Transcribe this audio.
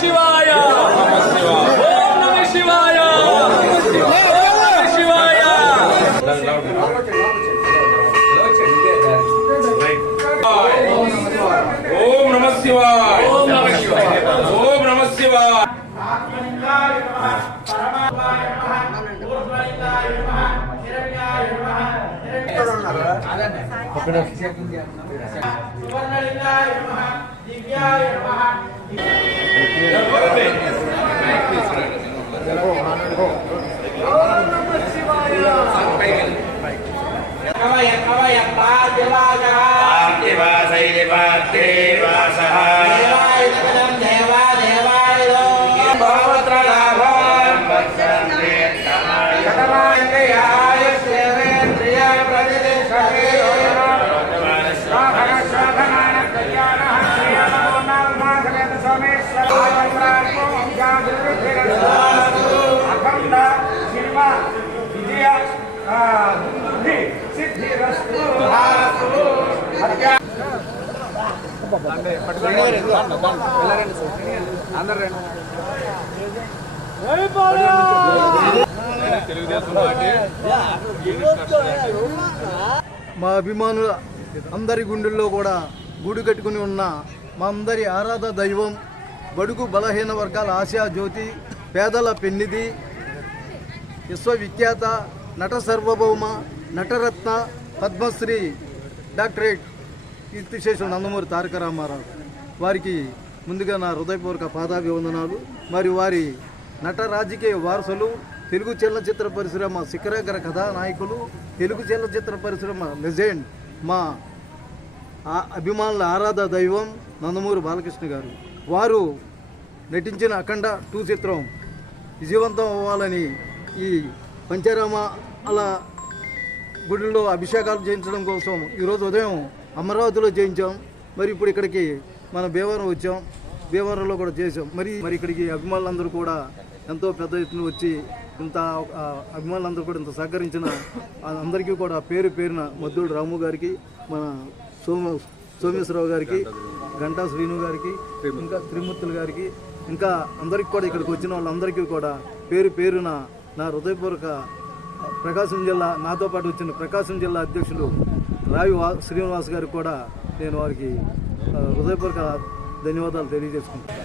శివాయ శివాయ శివాయ ఓం నమః శివాయ ఓం నమః శివాయ ఓం నమః శివాయ మా అభిమానుల అందరి గుండెల్లో కూడా గూడు కట్టుకుని ఉన్న మా అందరి ఆరాధ దైవం, బడుగు బలహీన వర్గాల ఆశా జ్యోతి, పేదల పెన్నిధి, విశ్వవిఖ్యాత నట సర్వభౌమ, నటరత్న, పద్మశ్రీ, డాక్టరేట్ కీర్తిశేషులు నందమూరి తారక రామారావు వారికి ముందుగా నా హృదయపూర్వక పాదాభివందనాలు. మరి వారి నట రాజకీయ వారసులు, తెలుగు చలనచిత్ర పరిశ్రమ శిఖరాగ్ర కథానాయకులు, తెలుగు చలనచిత్ర పరిశ్రమ లెజెండ్, మా అభిమానుల ఆరాధ దైవం నందమూరి బాలకృష్ణ గారు. వారు నటించిన అఖండ 2 చిత్రం విజయవంతం అవ్వాలని ఈ పంచరామాల గుడిలో అభిషేకాలు చేయించడం కోసం ఈరోజు ఉదయం అమరావతిలో చేయించాం. మరి ఇప్పుడు ఇక్కడికి మన భీమవరం వచ్చాం, భీమవరంలో కూడా చేసాం. మరి ఇక్కడికి అభిమానులందరూ కూడా ఎంతో పెద్ద ఎత్తున వచ్చి ఇంత అభిమానులందరూ కూడా ఇంత సహకరించిన అందరికీ కూడా పేరు పేరున మద్దుడు రాము గారికి, మన సోమేశ్వరరావు గారికి, గంటా శ్రీను గారికి, ఇంకా త్రిమూర్తులు గారికి, ఇంకా అందరికీ కూడా ఇక్కడికి వచ్చిన వాళ్ళందరికీ కూడా పేరు పేరున నా హృదయపూర్వక ప్రకాశం జిల్లా, నాతో పాటు వచ్చిన ప్రకాశం జిల్లా అధ్యక్షులు రావి శ్రీనివాస్ గారికి కూడా నేను వారికి హృదయపూర్వక ధన్యవాదాలు తెలియజేసుకుంటాను.